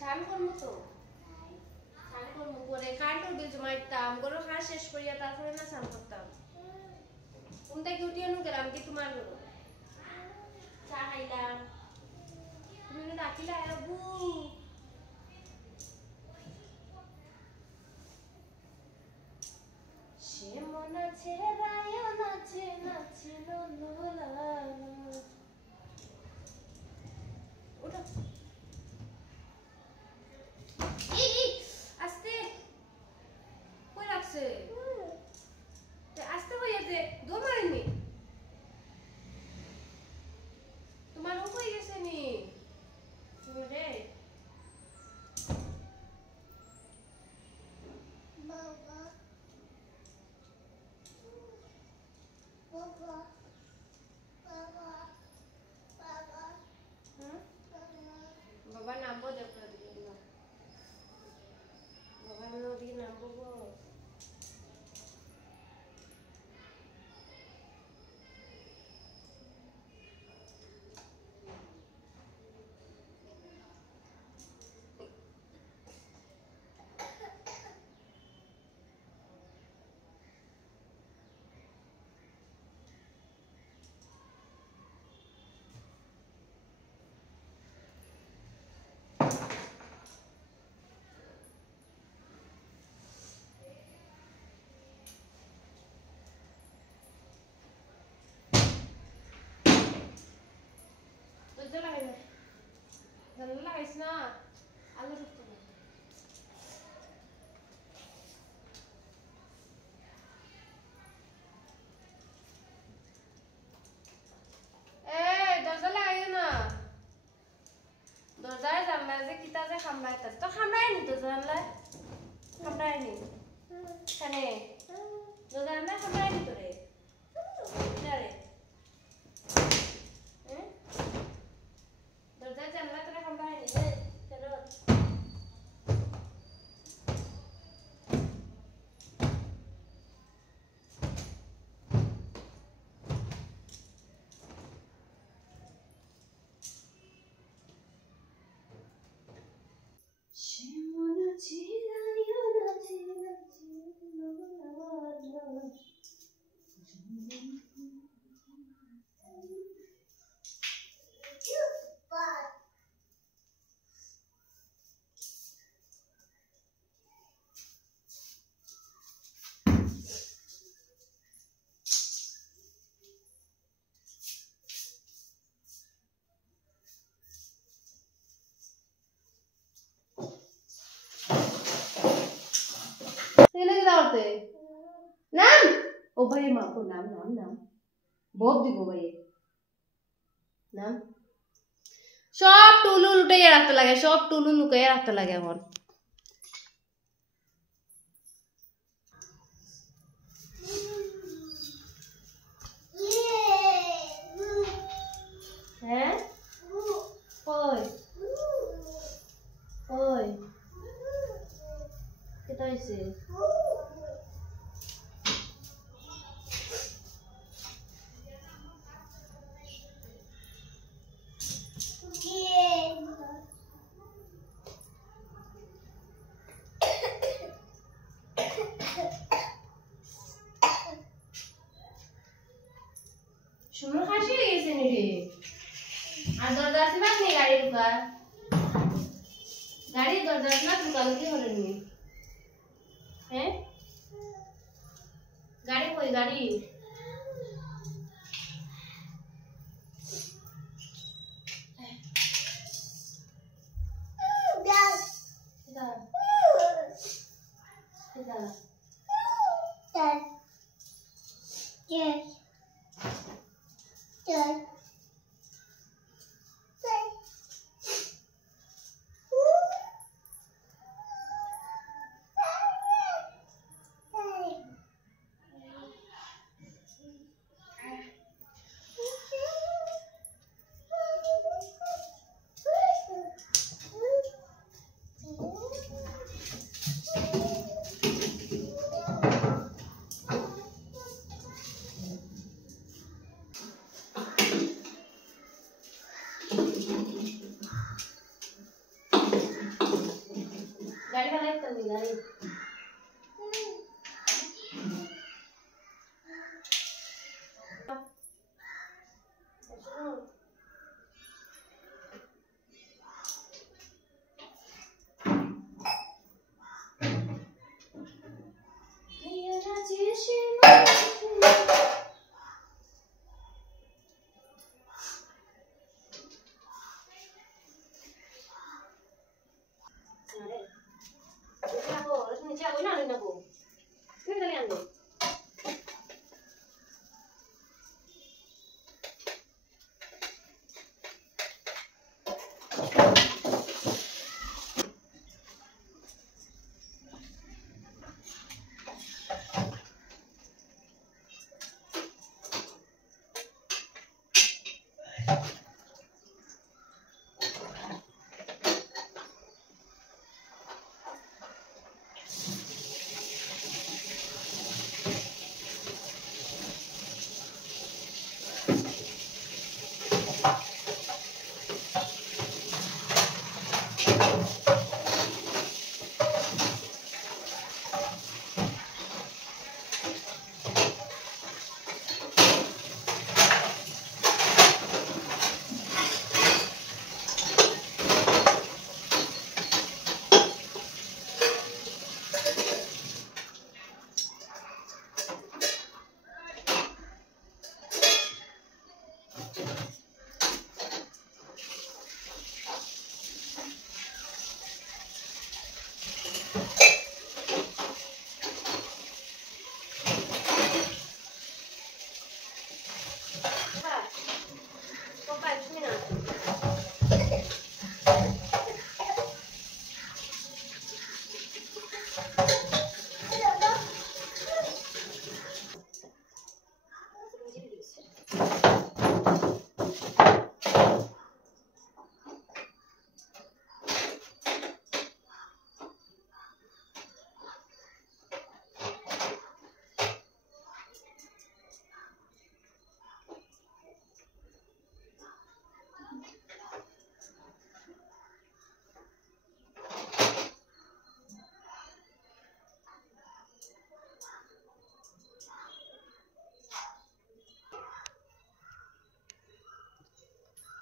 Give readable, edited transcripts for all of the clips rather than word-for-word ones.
চান করবো তো চান করবো পরে কারেন্টের বিল জমাইতাম গরু খাওয়া শেষ করিয়া তারপরে না চান করতাম ঘুম থেকে উঠিয়ে নু গেলাম কি তোমার গরু চা খাইলাম তুমি ডাকিলা আবু সে মন আছে রায় নাচে নাচিল নোলা ওঠো এই আস্তে কই রাখছে আস্তে হইয়াছে দৌড় মারেনি তোমার ও হয়ে গেছে নি রে বাবা নামবো দেখো দিকে বাবা নদীকে নামবো গো লাগাইছ না আলো ঢুকতো না দরজা লাগাইও না দরজায় জানলা যে কিতা যে খামড়াই তার তো খামড়াই নি তো জানলা খামড়াই নি খানে দরজা জানলা খামড়াই নি তোরে রে দরজায় জানলা তোরে খামড়াই নি রে চলো নাম ও ভাই মা को नाम नाम नाम बहुत दिखो भाई नाम সব টুলু লুটাইয়া রাখতে লাগে সব টুলু লুকাইয়া রাখতে লাগে আমার হ্যাঁ কই কই কেটা হইছে শুনো খাসি হয়ে গেছে নি রে আর দরজা আছে না নি গাড়ি ঢুকা গাড়ি দরজা না ঢুকা কি হলো নি হ্যাঁ গাড়ি কই গাড়ি দিলাই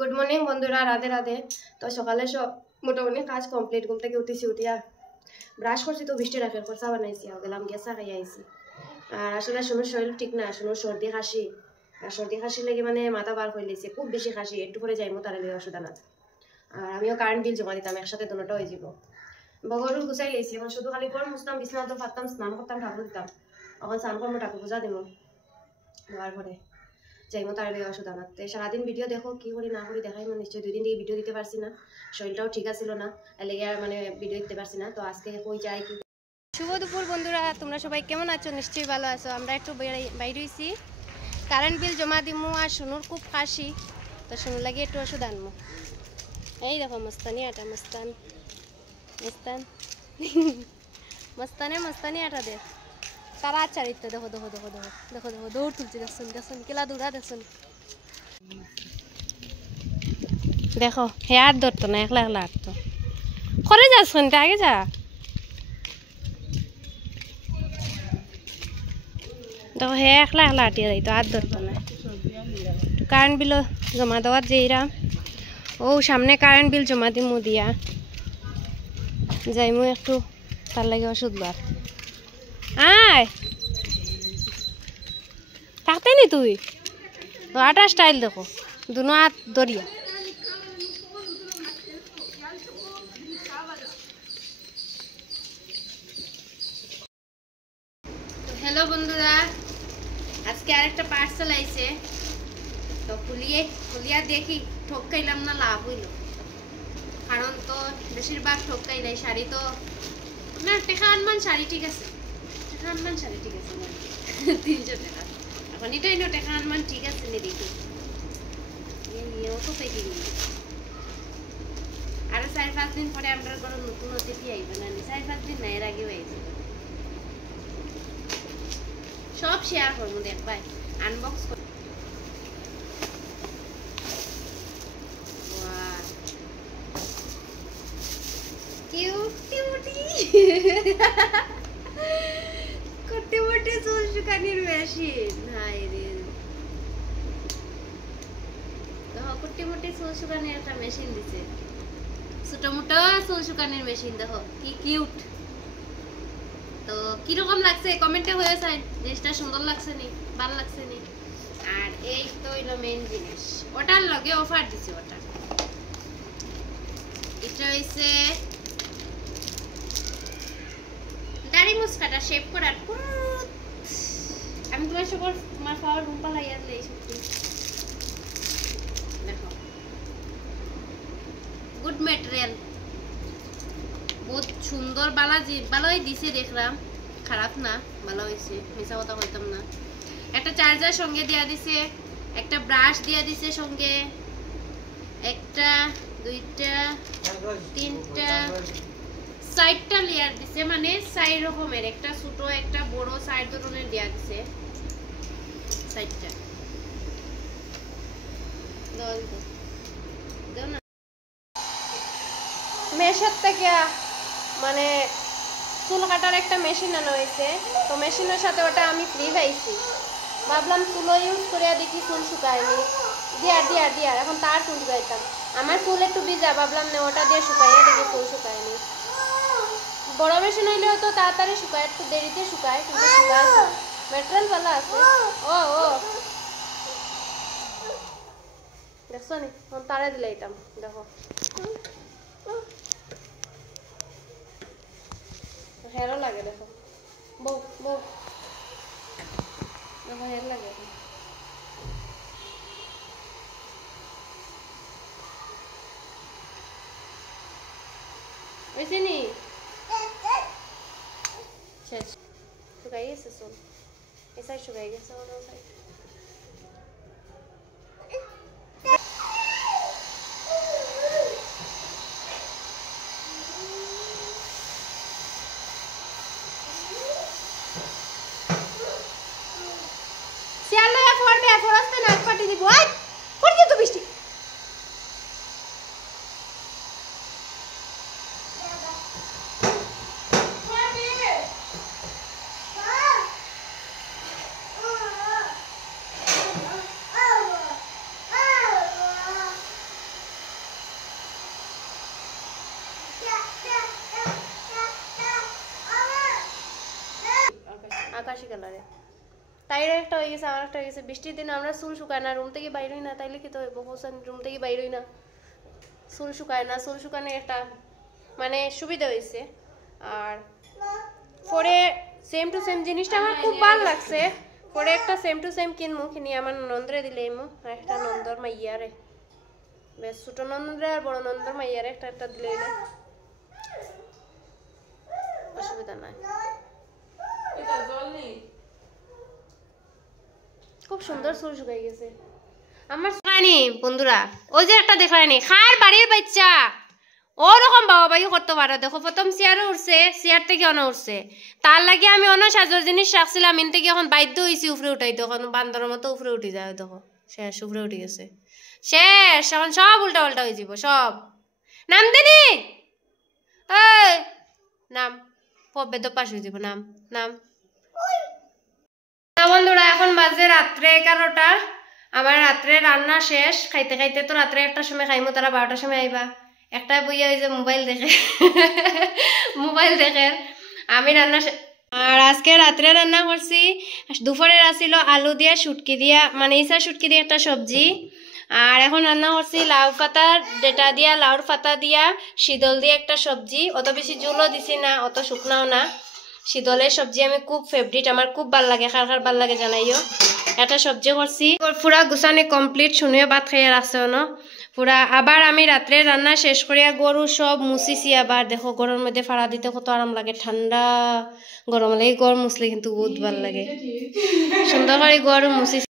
গুড মর্নিং বন্ধুরা, রাধে রাধে। তো সকালে মোটামুটি কাজ কমপ্লিট, ঘুম থেকে উঠিয়া ব্রাশ করছি, তো বৃষ্টি রাখের খরচা বানাইছি, গেলাম গেছা খাই আইছি। আর আসলে শুনুর শরীর ঠিক না, শুনুর সর্দি খাসি, আর সর্দি খাসি লেগে মানে মাথা বার হয়ে লিছে, খুব বেশি খাসি, একটু করে যাইমো তার লেগে অসুদানাথ। আর আমিও কারেন্ট বিল জমা দিতাম, একসাথে দুটোটা হয়ে যাব। বগরুল গুছাই লেছি, এখন শুধু খালি ঘর মুছতাম, বিছনা তো পারতাম, স্নান করতাম, ঠাকুর দিতাম। এখন স্নান করবো, ঠাকুর পূজা দিব, দেওয়ার পরে যাইমো তার লেগে অসুদানাথ। সারাদিন ভিডিও দেখো, কি করি না করি দেখাই, নিশ্চয়ই 2 দিন থেকে ভিডিও দিতে পারছি না, শরীরটাও ঠিক আছিল না, লেগে আর মানে ভিডিও দিতে পারছি না। তো আজকে কই যাই কি। শুভ দুপুর বন্ধুরা, তোমরা সবাই কেমন আছো? নিশ্চয়ই ভালো আছো। আমরা একটু বাইরে হয়েছি, কারেন্ট বিল জমা দিমু, আর শুনুর খুব কাশি, তো শুনুর লাগে একটু ওষুধ আনবো। এই দেখো মস্তানি আটা, মস্তান মস্তান মস্তানে মস্তানি আটা দে, তারা আচারিত দেখো দেখো দেখো দেখো দেখো দেখো দৌড় তুলছে, দেখুন দেখুন কেলা দৌড়া, দেখুন দেখো, হে আর ধরতো না, একলা একলা আটতো। করে যা শুনতে, আগে যা। দেখো হে একলা একলা আটিয়ে যাইতো, আর ধরতো না। কারেন্ট বিল জমা দেওয়ার যেইরা, ও সামনে কারেন্ট বিল জমা দিমু, দিয়া যাইমু একটু তার লাগে ওষুধ বার। আয় থাকতে নি তুই, আটা স্টাইল দেখো, দুনো হাত দরিয়া। হ্যালো বন্ধুরা, আজকে আরেকটা পার্সেল আইছে, তো খুলিয়া দেখি ঠকাইলাম না লাভ হইল, কারণ তো বেশিরভাগ ঠকাই নাই। শাড়ি তো না, টেকা আনমান শাড়ি ঠিক আছে, টেকা আনমান শাড়ি ঠিক আছে 300 টাকা। এখন এটাই না, টেকা আনমান ঠিক আছে নি দেখি, তো পেকে গেল। আরো 4-5 দিন পরে আমরা কোনো নতুন অতিথি আইবে না, 4-5 দিন না, এর আগেও আইছে। সব শেয়ার করবো, দেখবাই আনবক্স করে। কিউট কিউটি কুটি মুটি চুল শুকানির মেশিন হাই রে দেখো কুটি মুটি চুল শুকানির একটা মেশিন দিছে ছোট মোটো চুল শুকানির মেশিন দেখো কি কিউট তো কি রকম লাগছে কমেন্টে হয়ে যায় জিনিসটা সুন্দর লাগছে নি ভালো লাগছে নি আর এই তো হইলো মেইন জিনিস ওটার লগে অফার দিছে ওটা এটা হইছে দাড়ি মুছকাটা শেভ করার আমি তোমার সবার তোমার পাওয়ার রুম পালাই আর এই সত্যি দেখো গুড ম্যাটেরিয়াল বহুত সুন্দর ভালোই দিছে দেখলাম খারাপ না ভালো হয়েছে মিছা কথা কইতাম না একটা চার্জার সঙ্গে দিয়া দিছে একটা ব্রাশ দিয়া দিছে সঙ্গে একটা দুইটা তিনটা সাইডটা লেয়ার দিছে মানে চার রকমের একটা ছোট একটা বড় চার ধরনের দিয়া দিছে সাইডটা দাও না মেশার থেকে মানে চুল কাটার একটা মেশিন আনা হয়েছে তো মেশিনের সাথে ওটা আমি ফ্রি পাইছি ভাবলাম চুলো ইউজ করে দেখি চুল শুকায়নি দিয়া এখন তার চুল শুকাইতাম আমার চুল একটু ভিজা ভাবলাম না ওটা দিয়ে শুকাইয়া দেখি চুল শুকায়নি বড় মেশিন হইলেও তো তাড়াতাড়ি শুকায় একটু দেরিতে শুকায় কিন্তু শুকায় ম্যাটেরিয়াল ভালো আছে ও দেখছো নি তারে দিলে এটাম দেখো হেয়ারও লাগে দেখো বউ দেখো হেয়ার লাগে ওইসে নি শেষ শুকাই গেছে চুল এই সাইড শুকাই গেছে অন্য সাইড আকাশি কালারে তাইরে একটা হয়ে গেছে আমার একটা হয়ে গেছে বৃষ্টির দিন আমরা চুল শুকায় না রুম থেকে বাইর হই না তাইলে কি তো হইব হোসেন রুম থেকে বাইর হই না চুল শুকায় না চুল শুকানোর একটা মানে সুবিধা হয়েছে আর পরে সেম টু সেম জিনিসটা আমার খুব ভালো লাগছে পরে একটা সেম টু সেম কিনমু কিনি আমার নন্দরে দিলে এমু আর একটা নন্দর মাইয়ারে বেশ ছোট নন্দরে আর বড় নন্দর মাইয়ারে একটা দিলে অসুবিধা নাই খুব সুন্দর চুল শুকাই গেছে আমার শুকায়নি বন্ধুরা ওই যে একটা দেখায়নি খার বাড়ির বাচ্চা ওরকম বাবা বাই করতে পারো দেখো প্রথম চেয়ারও উঠছে চেয়ার থেকে অন উঠছে তার লাগে আমি অন্য সাজর জিনিস রাখছিলাম ইন থেকে এখন বাধ্য হয়েছি উপরে উঠাই তখন বান্দরের মতো উপরে উঠে যায় দেখো শেষ উপরে উঠে গেছে শেষ এখন সব উল্টা উল্টা হয়ে যাব সব নাম দিনি নাম পবে তো পাশ হয়ে যাব নাম বন্ধুরা এখন বাজে রাত্রে 11টা আমার রাত্রে রান্না শেষ খাইতে খাইতে তো রাত্রে 1টার সময় খাইমু তারা 12টার সময় আইবা একটা বইয়া হয়েছে মোবাইল দেখে আমি রান্না আর আজকে রাত্রে রান্না করছি দুপুরের আসিল আলু দিয়া শুটকি দিয়া মানে ইসা শুটকি দিয়ে একটা সবজি আর এখন রান্না করছি লাউ পাতা ডেটা দিয়া লাউর পাতা দিয়া শীতল দিয়ে একটা সবজি অত বেশি জুলও দিছি না অত শুকনাও না শীতলের সবজি আমি খুব ফেভারিট আমার খুব ভাল লাগে খার ভাল লাগে জানাইও একটা সবজি করছি পুরা গুছানি কমপ্লিট শুনিও ভাত খাইয়া রাখছে না পুরা আবার আমি রাত্রে রান্না শেষ করিয়া গরু সব মুছিছি আবার দেখো গরমের মধ্যে ফাড়া দিতে কত আরাম লাগে ঠান্ডা গরম লাগে গরম মুছলে কিন্তু বহুত ভাল লাগে সুন্দর করে গরু মুছিছি